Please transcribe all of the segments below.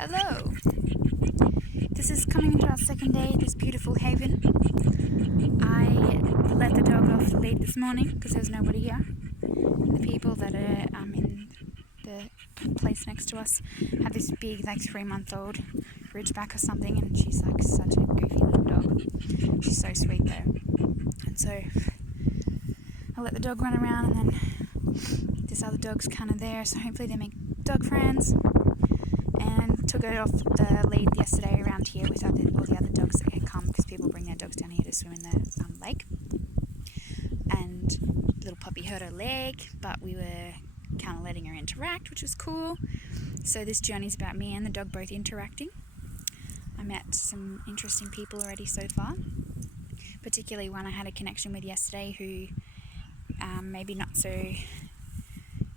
Hello! This is coming into our second day at this beautiful haven. I let the dog off the lead this morning because there's nobody here. And the people that are in the place next to us have this big, 3-month-old Ridgeback or something, and she's such a goofy little dog. She's so sweet though. And so I let the dog run around, and then this other dog's kind of there, so hopefully they make dog friends. And took her off the lead yesterday around here with all the other dogs that had come, because people bring their dogs down here to swim in the lake. And little puppy hurt her leg, but we were kind of letting her interact, which was cool. So this journey's about me and the dog both interacting. I met some interesting people already so far, particularly one I had a connection with yesterday who maybe not so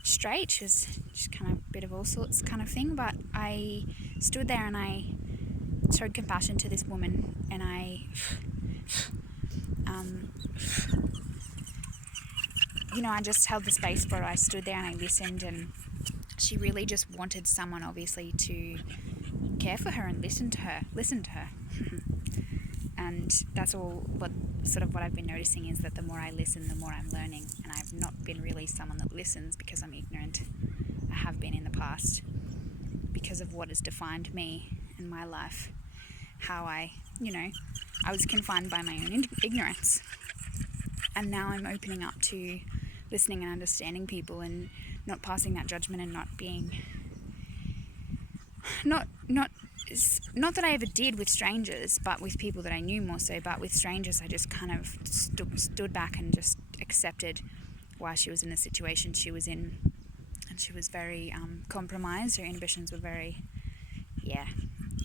straight. She was just kind of a bit of all sorts kind of thing, but I stood there and I showed compassion to this woman, and I just held the space for her. I stood there and I listened, and she really just wanted someone obviously to care for her and listen to her. And that's all what I've been noticing, is that the more I listen, the more I'm learning. And I've not been really someone that listens because I'm ignorant. I have been in the past because of what has defined me in my life. How I was confined by my own ignorance. And now I'm opening up to listening and understanding people, and not passing that judgment, and not being not that I ever did with strangers, but with people that I knew more so. But with strangers, I just kind of stood back and just accepted why she was in the situation she was in. And she was very compromised. Her inhibitions were very,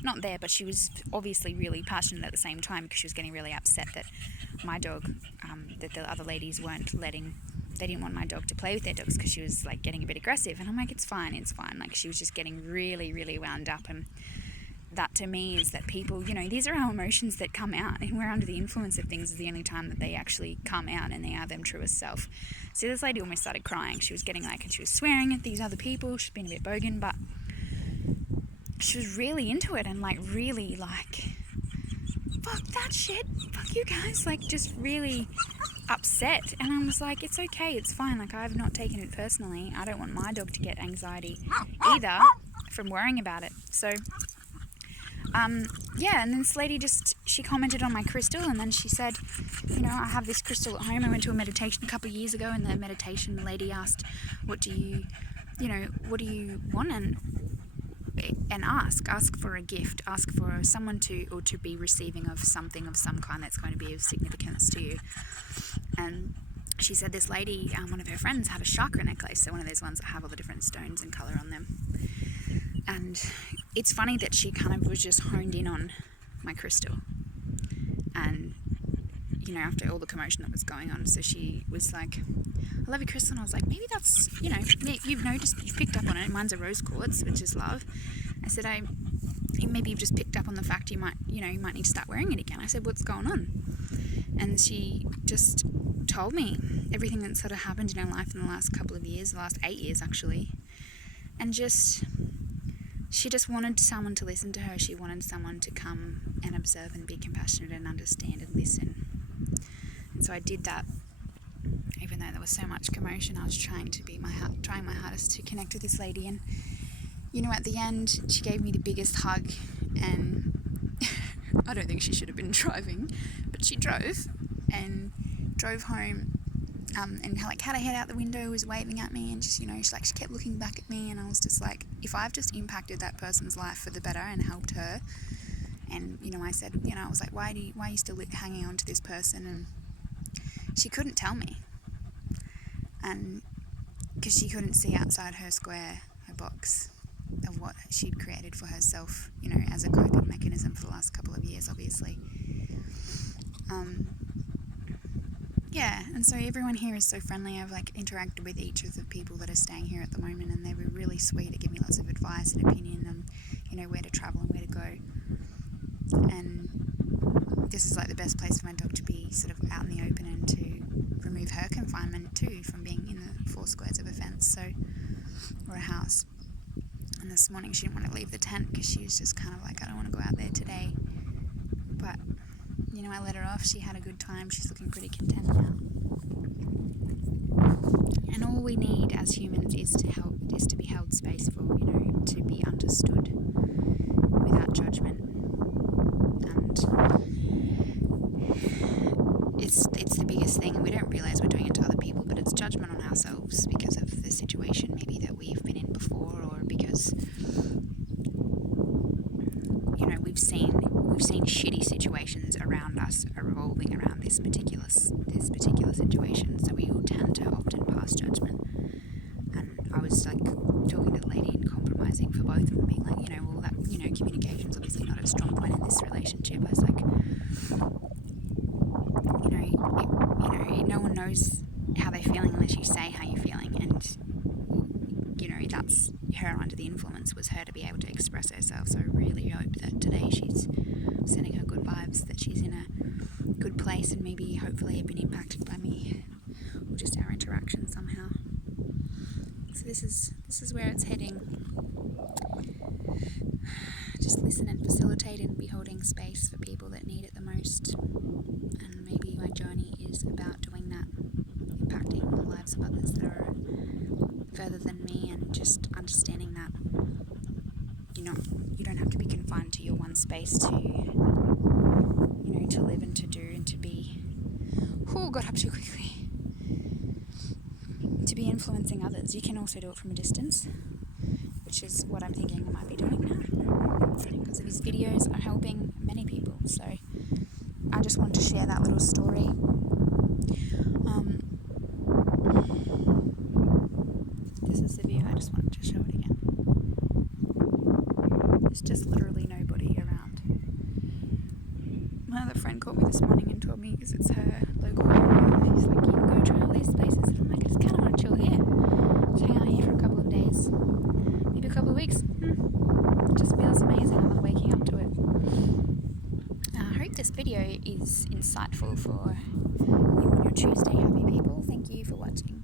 not there, but she was obviously really passionate at the same time, because she was getting really upset that my dog, that the other ladies they didn't want my dog to play with their dogs, because she was getting a bit aggressive. And I'm like, it's fine. She was just getting really, really wound up. And that to me is that people, these are our emotions that come out, and we're under the influence of things is the only time that they actually come out, and they are them truest self. So this lady almost started crying. She was getting and she was swearing at these other people. She'd been a bit bogan, but she was really into it, and really fuck that shit, fuck you guys, just really upset. And I was like, it's okay, it's fine, I've not taken it personally. I don't want my dog to get anxiety either from worrying about it. So and then this lady she commented on my crystal, and then she said, I have this crystal at home. I went to a meditation a couple of years ago, and the meditation, the lady asked, what do you want? And ask for a gift, ask for someone to be receiving of something of some kind that's going to be of significance to you. And she said this lady, one of her friends, had a chakra necklace, so one of those ones that have all the different stones and colour on them. And it's funny that she kind of was just honed in on my crystal, and after all the commotion that was going on, so she was like, I love your crystal. And I was like, maybe that's, you've noticed, you've picked up on it. Mine's a rose quartz, which is love. I said, maybe you've just picked up on the fact you might need to start wearing it again. I said, what's going on? And she just told me everything that sort of happened in her life in the last couple of years, the last 8 years actually. And she just wanted someone to listen to her. She wanted someone to come and observe and be compassionate and understand and listen. And so I did that. Even though there was so much commotion, I was trying my hardest to connect with this lady. And at the end, she gave me the biggest hug, and I don't think she should have been driving, but she drove home, and had her head out the window, was waving at me, and just she kept looking back at me. And I was just like, if I've just impacted that person's life for the better and helped her, and I said, I was like, why are you still hanging on to this person? And she couldn't tell me, and because she couldn't see outside her square, her box of what she'd created for herself, as a coping mechanism for the last couple of years, obviously. And so everyone here is so friendly. I've interacted with each of the people that are staying here at the moment, and they were really sweet to give me lots of advice and opinion on, where to travel and where to go. And this is the best place for my dog to be sort of out in the open, and to remove her confinement too from being in the 4 squares of a fence, or a house. And this morning she didn't want to leave the tent because she was just kind of like, I don't want to go out there today. But, you know, I let her off. She had a good time. She's looking pretty content now. And all we need as humans is to be held space for, you know, to be understood without judgment. And it's the biggest thing. We don't realise we're doing it to other people, but it's judgment on ourselves because of the situation maybe that we've been in before, or because, you know, we've seen shitty situations around us are revolving around this particular situation, so we all tend to often pass judgment. And I was like talking to the lady and compromising for both of them, being like, you know, well, that, you know, communication's obviously not a strong point in this relationship. I was like, no one knows how they're feeling unless you say how you're feeling, and, you know, that's her under the influence, was her to be able to express herself. So I really hope that today she's sending her good vibes, that she's in a good place, and maybe hopefully have been impacted by me or just our interaction somehow. So this is where it's heading. Just listen and facilitate and be holding space for people that need it the most. And maybe my journey is about doing that, impacting the lives of others that are further than me, and just understanding that you don't have to be confined to your one space to, you know, to live and to do and to be. Got up too quickly. To be influencing others. You can also do it from a distance, which is what I'm thinking I might be doing now, because these videos are helping many people. So I just wanted to share that little story. This is the view. I just wanted to show it again. There's just literally nobody around. My other friend called me this morning and told me, because it's her local area, she's like, you can go try all these places. And I'm like, I just kind of want to chill here. Just hang out here for a couple of days. Maybe a couple of weeks. It just feels amazing. I love waking up to it. I hope this video is insightful for you on your Tuesday, happy people. Thank you for watching.